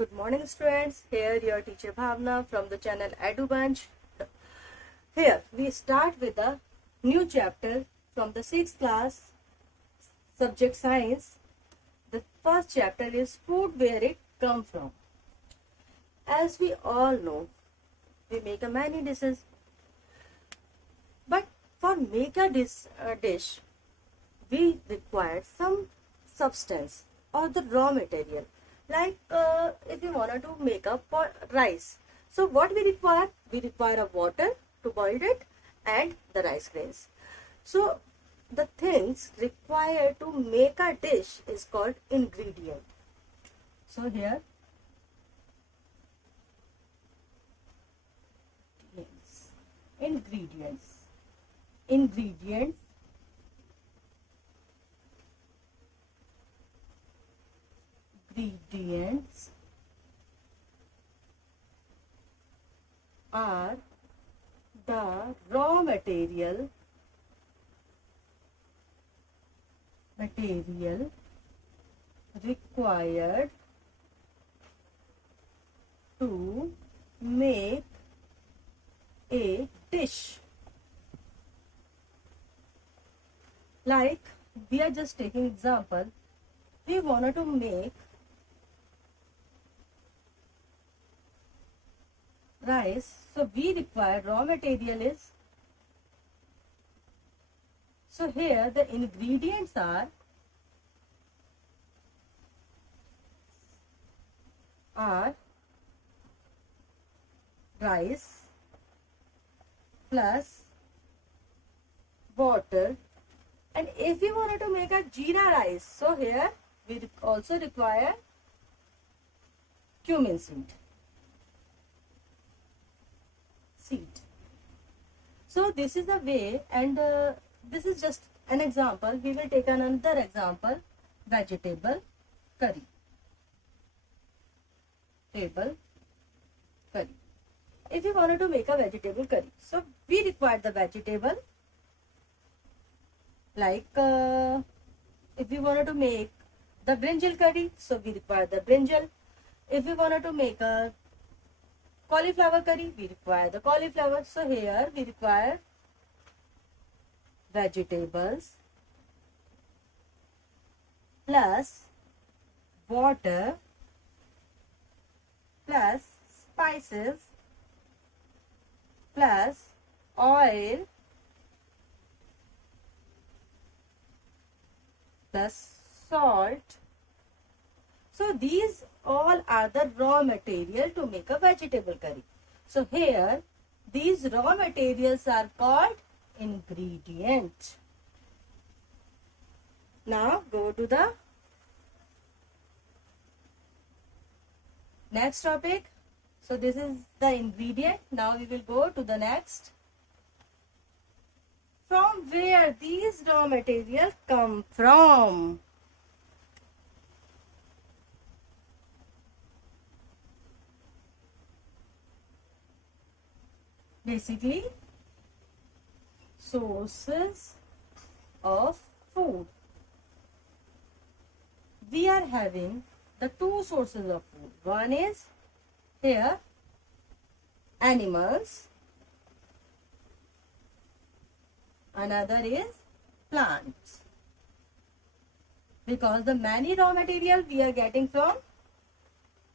Good morning, students. Here your teacher Bhavna from the channel EduBunch. Here we start with a new chapter from the 6th class, subject science. The first chapter is food, where it come from. As we all know, we make a many dishes, but for make a dish, we require some substance or the raw material. Like if you wanted to make up rice, so what we require? We require a water to boil it and the rice grains. So the things required to make a dish is called ingredient. So here ingredients. Ingredients are the raw material required to make a dish. Like we are just taking example, we wanted to make rice, so we require raw material is, so here the ingredients are rice plus water. And if we wanted to make a jeera rice, so here we also require cumin seed. So this is the way, and this is just an example. We will take another example, vegetable curry. If you wanted to make a vegetable curry, so we require the vegetable. Like if we wanted to make the brinjal curry, so we require the brinjal. If we wanted to make a cauliflower curry, we require the cauliflower. So here we require vegetables plus water plus spices plus oil plus salt. So these all are the raw material to make a vegetable curry. So here these raw materials are called ingredient. Now go to the next topic. So this is the ingredient. Now we will go to the next. From where these raw materials come from? Basically, sources of food. We are having the two sources of food. One is here animals, another is plants. Because the many raw material we are getting from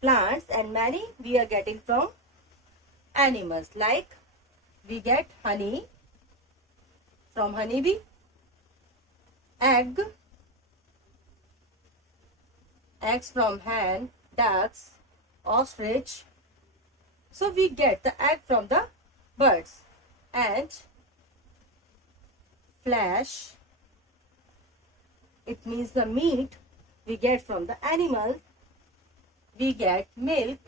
plants and many we are getting from animals. Like we get honey from honeybee, eggs from hen, ducks, ostrich. So we get the egg from the birds, and flesh, it means the meat, we get from the animal. We get milk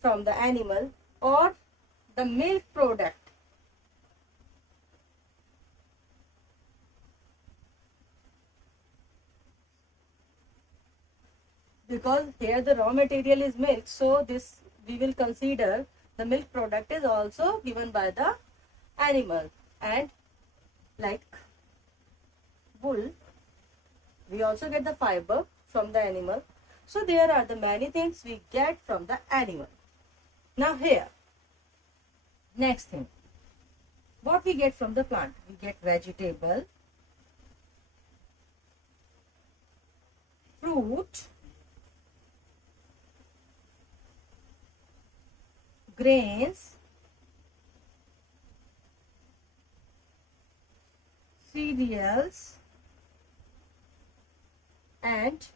from the animal, or the milk product. Because here the raw material is milk, so this we will consider the milk product is also given by the animal. And like We also get the fiber from the animal. So there are the many things we get from the animal. Now here, next thing, what we get from the plant? We get vegetable, fruit, grains, cereals, and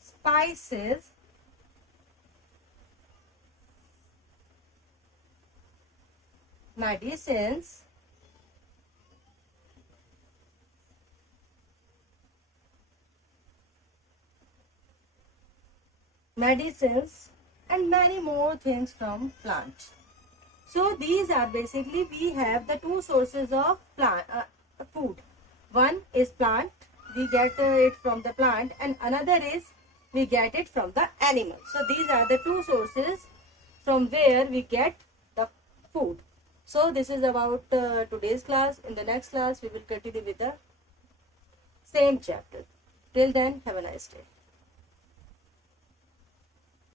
spices, medicines, and many more things from plant. So these are basically, we have the two sources of plant food. One is plant, we get it from the plant, and another is we get it from the animal. So these are the two sources from where we get the food. So this is about today's class. In the next class we will continue with the same chapter. Till then, have a nice day.